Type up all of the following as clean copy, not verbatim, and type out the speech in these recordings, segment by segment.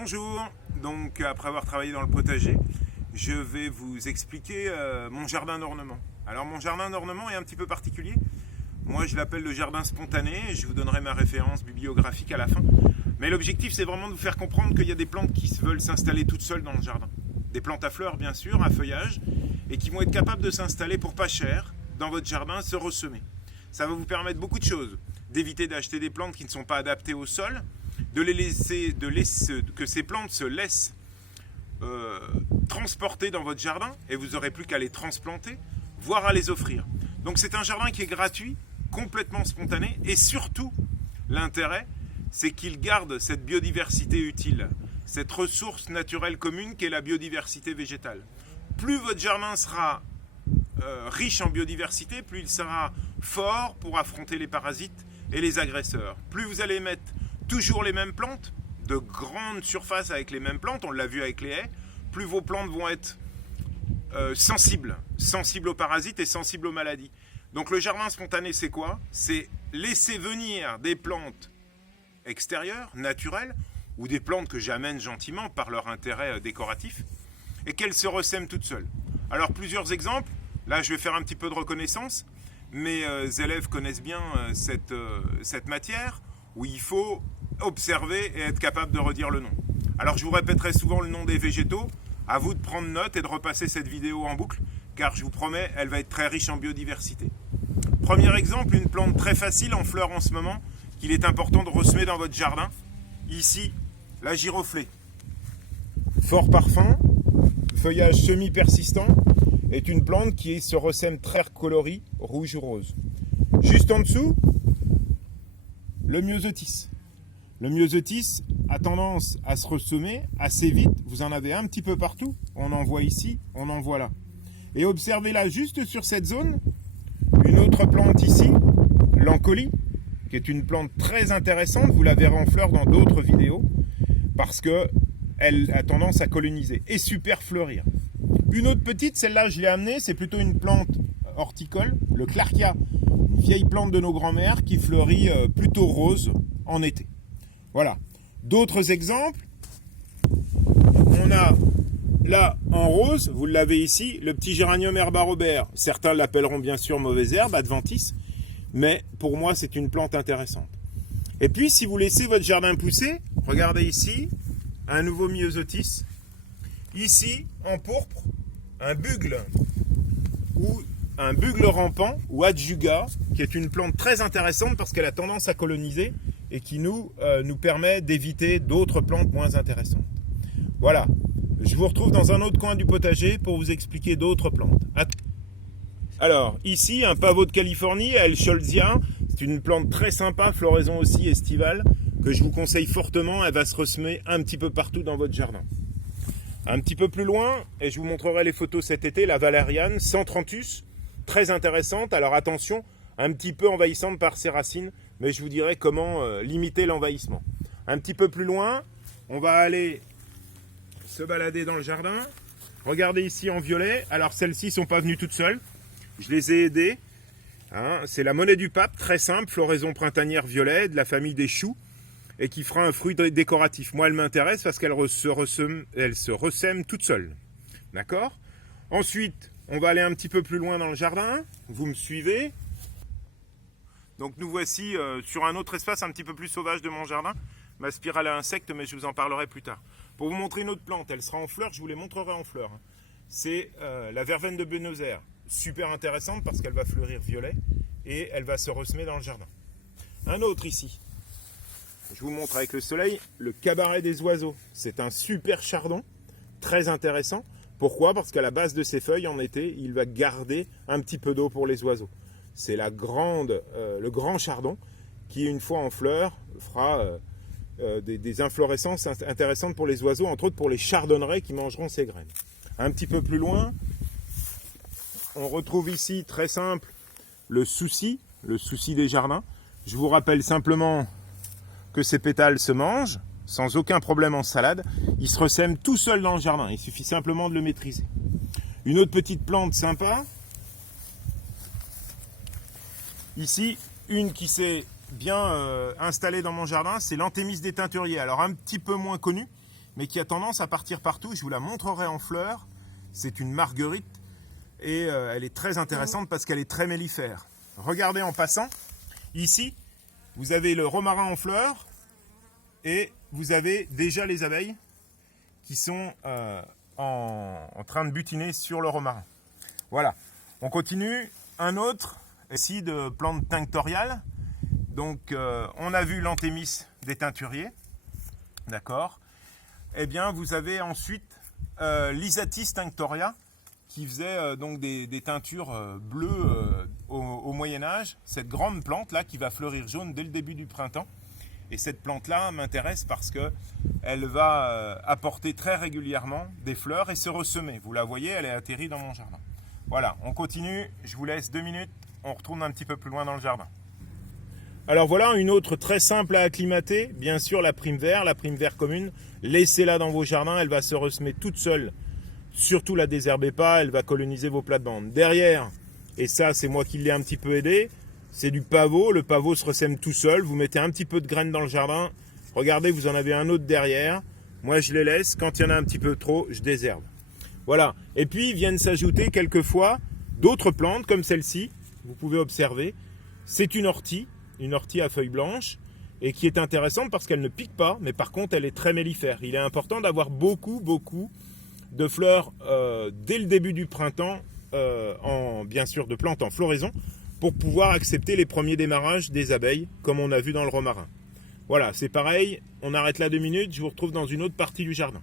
Bonjour, donc après avoir travaillé dans le potager, je vais vous expliquer mon jardin d'ornement. Alors mon jardin d'ornement est un petit peu particulier. Moi je l'appelle le jardin spontané, je vous donnerai ma référence bibliographique à la fin. Mais l'objectif c'est vraiment de vous faire comprendre qu'il y a des plantes qui veulent s'installer toutes seules dans le jardin. Des plantes à fleurs bien sûr, à feuillage, et qui vont être capables de s'installer pour pas cher dans votre jardin, se ressemer. Ça va vous permettre beaucoup de choses, d'éviter d'acheter des plantes qui ne sont pas adaptées au sol, que ces plantes se laissent transporter dans votre jardin et vous n'aurez plus qu'à les transplanter, voire à les offrir. Donc c'est un jardin qui est gratuit, complètement spontané et surtout l'intérêt c'est qu'il garde cette biodiversité utile, cette ressource naturelle commune qu'est la biodiversité végétale. Plus votre jardin sera riche en biodiversité, plus il sera fort pour affronter les parasites et les agresseurs. Plus vous allez mettre toujours les mêmes plantes, de grandes surfaces avec les mêmes plantes, on l'a vu avec les haies, plus vos plantes vont être sensibles aux parasites et sensibles aux maladies. Donc le jardin spontané, c'est quoi? C'est laisser venir des plantes extérieures, naturelles, ou des plantes que j'amène gentiment par leur intérêt décoratif, et qu'elles se ressèment toutes seules. Alors plusieurs exemples, là je vais faire un petit peu de reconnaissance, mes élèves connaissent bien cette matière, où il faut observer et être capable de redire le nom. Alors je vous répéterai souvent le nom des végétaux, à vous de prendre note et de repasser cette vidéo en boucle, car je vous promets, elle va être très riche en biodiversité. Premier exemple, une plante très facile en fleurs en ce moment, qu'il est important de ressemer dans votre jardin. Ici, la giroflée. Fort parfum, feuillage semi-persistant, est une plante qui se ressème très coloris, rouge ou rose. Juste en dessous, le myosotis. Le myosotis a tendance à se ressemer assez vite. Vous en avez un petit peu partout. On en voit ici, on en voit là. Et observez là, juste sur cette zone, une autre plante ici, l'ancolie, qui est une plante très intéressante. Vous la verrez en fleurs dans d'autres vidéos, parce qu'elle a tendance à coloniser et super fleurir. Une autre petite, celle-là je l'ai amenée, c'est plutôt une plante horticole, le clarkia, une vieille plante de nos grands-mères qui fleurit plutôt rose en été. Voilà. D'autres exemples, on a là en rose, vous l'avez ici, le petit géranium herba Robert. Certains l'appelleront bien sûr mauvaise herbe, adventice, mais pour moi c'est une plante intéressante. Et puis si vous laissez votre jardin pousser, regardez ici, un nouveau myosotis. Ici, en pourpre, un bugle rampant ou adjuga, qui est une plante très intéressante parce qu'elle a tendance à coloniser et qui nous permet d'éviter d'autres plantes moins intéressantes. Voilà, je vous retrouve dans un autre coin du potager pour vous expliquer d'autres plantes. Alors, ici, un pavot de Californie, El Scholzia, c'est une plante très sympa, floraison aussi estivale, que je vous conseille fortement, elle va se ressemer un petit peu partout dans votre jardin. Un petit peu plus loin, et je vous montrerai les photos cet été, la valériane, Centranthus, très intéressante. Alors attention, un petit peu envahissante par ses racines, mais je vous dirai comment limiter l'envahissement. Un petit peu plus loin, on va aller se balader dans le jardin. Regardez ici en violet, alors celles-ci ne sont pas venues toutes seules, je les ai aidées. Hein, c'est la monnaie du pape, très simple, floraison printanière violet, de la famille des choux, et qui fera un fruit décoratif. Moi, elle m'intéresse parce qu'elle se ressème toute seule. D'accord? Ensuite, on va aller un petit peu plus loin dans le jardin. Vous me suivez? Donc nous voici sur un autre espace un petit peu plus sauvage de mon jardin. Ma spirale à insectes, mais je vous en parlerai plus tard. Pour vous montrer une autre plante, elle sera en fleurs, je vous les montrerai en fleurs. C'est la verveine de Buenos Aires. Super intéressante parce qu'elle va fleurir violet et elle va se ressemer dans le jardin. Un autre ici. Je vous montre avec le soleil le cabaret des oiseaux. C'est un super chardon, très intéressant. Pourquoi? Parce qu'à la base de ses feuilles, en été, il va garder un petit peu d'eau pour les oiseaux. C'est le grand chardon qui, une fois en fleurs, fera des inflorescences intéressantes pour les oiseaux, entre autres pour les chardonnerets qui mangeront ses graines. Un petit peu plus loin, on retrouve ici, très simple, le souci des jardins. Je vous rappelle simplement que ces pétales se mangent sans aucun problème en salade. Ils se ressèment tout seuls dans le jardin. Il suffit simplement de le maîtriser. Une autre petite plante sympa. Ici, une qui s'est bien installée dans mon jardin, c'est l'anthémis des teinturiers. Alors un petit peu moins connue, mais qui a tendance à partir partout. Je vous la montrerai en fleurs. C'est une marguerite et elle est très intéressante parce qu'elle est très mellifère. Regardez en passant, ici, vous avez le romarin en fleurs et vous avez déjà les abeilles qui sont en train de butiner sur le romarin. Voilà, on continue. Un autre ici de plantes tinctoriales. Donc on a vu l'anthémis des teinturiers, d'accord. Eh bien vous avez ensuite l'Isatis tinctoria qui faisait donc des teintures bleues au Moyen-Âge. Cette grande plante là qui va fleurir jaune dès le début du printemps. Et cette plante là m'intéresse parce que elle va apporter très régulièrement des fleurs et se ressemer. Vous la voyez, elle est atterrie dans mon jardin. Voilà, on continue, je vous laisse 2 minutes, on retourne un petit peu plus loin dans le jardin. Alors voilà une autre très simple à acclimater, bien sûr la prime vert commune. Laissez-la dans vos jardins, elle va se ressemer toute seule. Surtout la désherbez pas, elle va coloniser vos plates-bandes. Derrière, et ça c'est moi qui l'ai un petit peu aidé, c'est du pavot. Le pavot se ressème tout seul, vous mettez un petit peu de graines dans le jardin. Regardez, vous en avez un autre derrière. Moi je les laisse, quand il y en a un petit peu trop, je désherbe. Voilà, et puis viennent s'ajouter quelquefois d'autres plantes comme celle-ci, vous pouvez observer. C'est une ortie à feuilles blanches, et qui est intéressante parce qu'elle ne pique pas, mais par contre elle est très mellifère. Il est important d'avoir beaucoup de fleurs dès le début du printemps, bien sûr de plantes en floraison, pour pouvoir accepter les premiers démarrages des abeilles, comme on a vu dans le romarin. Voilà, c'est pareil, on arrête là 2 minutes, je vous retrouve dans une autre partie du jardin.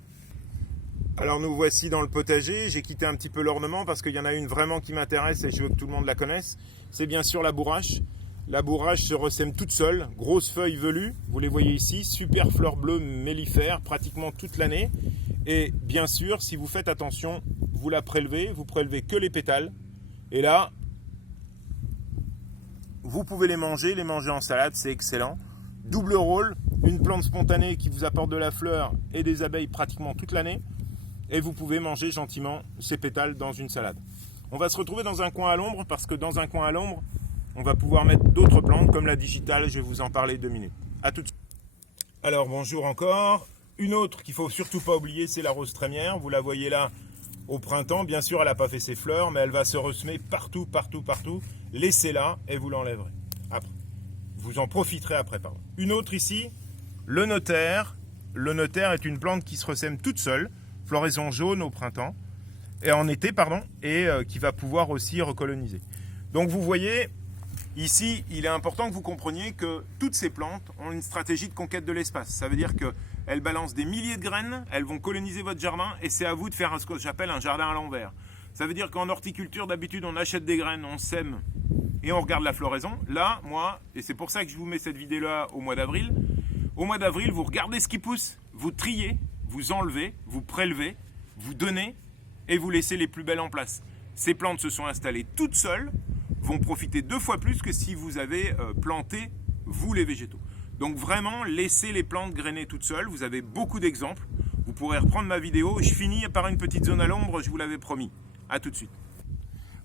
Alors nous voici dans le potager, j'ai quitté un petit peu l'ornement parce qu'il y en a une vraiment qui m'intéresse et je veux que tout le monde la connaisse. C'est bien sûr la bourrache. La bourrache se ressème toute seule, grosses feuilles velues, vous les voyez ici, super fleurs bleues mellifères pratiquement toute l'année. Et bien sûr, si vous faites attention, vous prélevez que les pétales. Et là, vous pouvez les manger en salade, c'est excellent. Double rôle, une plante spontanée qui vous apporte de la fleur et des abeilles pratiquement toute l'année. Et vous pouvez manger gentiment ces pétales dans une salade. On va se retrouver dans un coin à l'ombre parce que dans un coin à l'ombre, on va pouvoir mettre d'autres plantes comme la digitale, je vais vous en parler 2 minutes. À tout de suite. Alors bonjour encore. Une autre qu'il ne faut surtout pas oublier, c'est la rose trémière. Vous la voyez là au printemps. Bien sûr, elle n'a pas fait ses fleurs, mais elle va se ressemer partout. Laissez-la et vous l'enlèverez. Après. Vous en profiterez après, pardon. Une autre ici, le notaire. Le notaire est une plante qui se ressème toute seule, floraison jaune au printemps, et en été, et qui va pouvoir aussi recoloniser. Donc vous voyez, ici, il est important que vous compreniez que toutes ces plantes ont une stratégie de conquête de l'espace. Ça veut dire qu'elles balancent des milliers de graines, elles vont coloniser votre jardin et c'est à vous de faire ce que j'appelle un jardin à l'envers. Ça veut dire qu'en horticulture, d'habitude, on achète des graines, on sème et on regarde la floraison. Là, moi, et c'est pour ça que je vous mets cette vidéo-là au mois d'avril, vous regardez ce qui pousse, vous triez, vous enlevez, vous prélevez, vous donnez et vous laissez les plus belles en place. Ces plantes se sont installées toutes seules, vont profiter 2 fois plus que si vous avez planté, vous, les végétaux. Donc vraiment, laissez les plantes grainer toutes seules. Vous avez beaucoup d'exemples. Vous pourrez reprendre ma vidéo. Je finis par une petite zone à l'ombre, je vous l'avais promis. A tout de suite.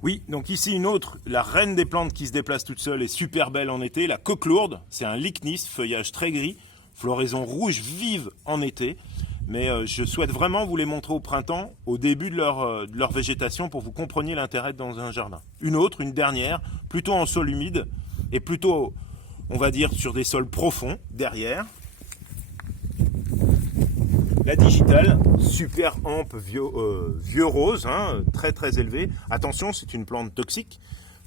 Oui, donc ici une autre, la reine des plantes qui se déplace toute seule et super belle en été, la coquelourde. C'est un lychnis, feuillage très gris, floraison rouge vive en été. Mais je souhaite vraiment vous les montrer au printemps, au début de leur végétation, pour que vous compreniez l'intérêt dans un jardin. Une autre, une dernière, plutôt en sol humide, et plutôt, on va dire, sur des sols profonds, derrière. La digitale, super ample, vieux rose, très élevé. Attention, c'est une plante toxique,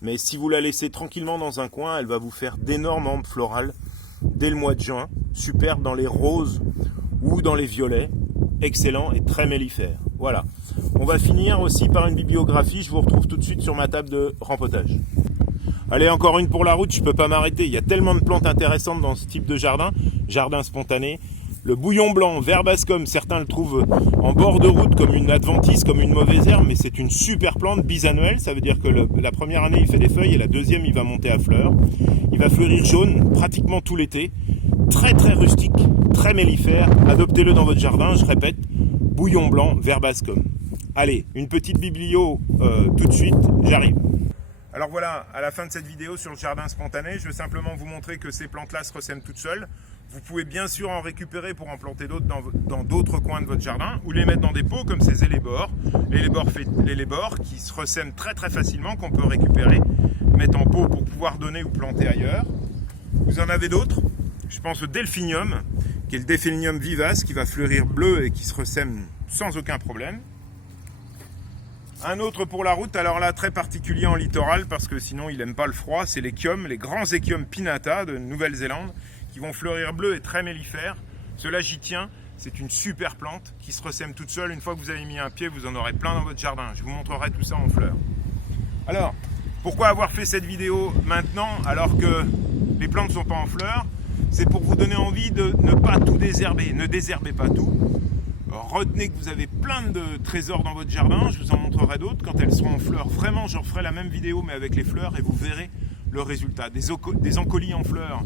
mais si vous la laissez tranquillement dans un coin, elle va vous faire d'énormes ampes florales dès le mois de juin, superbe dans les roses ou dans les violets, excellent et très mellifère. Voilà. On va finir aussi par une bibliographie, je vous retrouve tout de suite sur ma table de rempotage. Allez, encore une pour la route, je ne peux pas m'arrêter, il y a tellement de plantes intéressantes dans ce type de jardin spontané. Le bouillon blanc, verbascum, certains le trouvent en bord de route comme une adventice, comme une mauvaise herbe, mais c'est une super plante bisannuelle, ça veut dire que la première année il fait des feuilles et la deuxième il va monter à fleurs. Il va fleurir jaune pratiquement tout l'été, très rustique, très mellifère, adoptez-le dans votre jardin, je répète, bouillon blanc, verbascum. Allez, une petite biblio tout de suite, j'arrive. Alors voilà, à la fin de cette vidéo sur le jardin spontané, je veux simplement vous montrer que ces plantes-là se ressèment toutes seules, Vous pouvez bien sûr en récupérer pour en planter d'autres dans d'autres coins de votre jardin ou les mettre dans des pots comme ces élébores. Les élébores qui se ressèment très très facilement, qu'on peut récupérer, mettre en pot pour pouvoir donner ou planter ailleurs. Vous en avez d'autres. Je pense au delphinium, qui est le delphinium vivace, qui va fleurir bleu et qui se ressème sans aucun problème. Un autre pour la route, alors là très particulier en littoral parce que sinon il n'aime pas le froid, c'est l'échium, les grands échiums pinnata de Nouvelle-Zélande qui vont fleurir bleu et très mellifères. Cela j'y tiens, c'est une super plante qui se ressème toute seule. Une fois que vous avez mis un pied, vous en aurez plein dans votre jardin. Je vous montrerai tout ça en fleurs. Alors, pourquoi avoir fait cette vidéo maintenant alors que les plantes ne sont pas en fleurs? C'est pour vous donner envie de ne pas tout désherber. Ne désherbez pas tout. Retenez que vous avez plein de trésors dans votre jardin, je vous en montrerai d'autres quand elles seront en fleurs. Vraiment, je referai la même vidéo mais avec les fleurs et vous verrez le résultat. Des encolis en fleurs,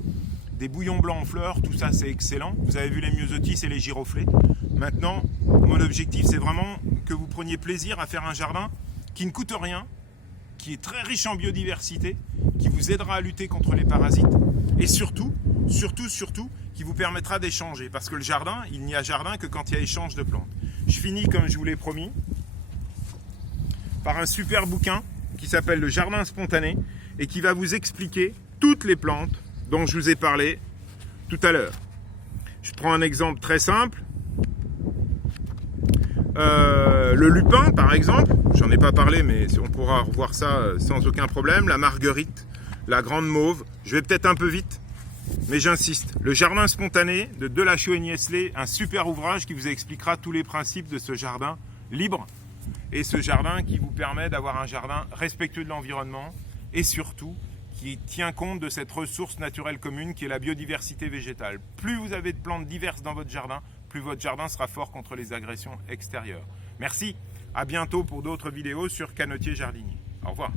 des bouillons blancs en fleurs, tout ça c'est excellent. Vous avez vu les myosotis et les giroflées. Maintenant, mon objectif c'est vraiment que vous preniez plaisir à faire un jardin qui ne coûte rien, qui est très riche en biodiversité, qui vous aidera à lutter contre les parasites et surtout, qui vous permettra d'échanger. Parce que le jardin, il n'y a jardin que quand il y a échange de plantes. Je finis, comme je vous l'ai promis, par un super bouquin qui s'appelle Le Jardin Spontané et qui va vous expliquer toutes les plantes dont je vous ai parlé tout à l'heure. Je prends un exemple très simple. Le lupin, par exemple, j'en ai pas parlé, mais on pourra revoir ça sans aucun problème. La marguerite, la grande mauve. Je vais peut-être un peu vite, mais j'insiste. Le Jardin Spontané de Delachaux et Niestlé, un super ouvrage qui vous expliquera tous les principes de ce jardin libre et ce jardin qui vous permet d'avoir un jardin respectueux de l'environnement et surtout qui tient compte de cette ressource naturelle commune qui est la biodiversité végétale. Plus vous avez de plantes diverses dans votre jardin, plus votre jardin sera fort contre les agressions extérieures. Merci, à bientôt pour d'autres vidéos sur Canotier Jardinier. Au revoir.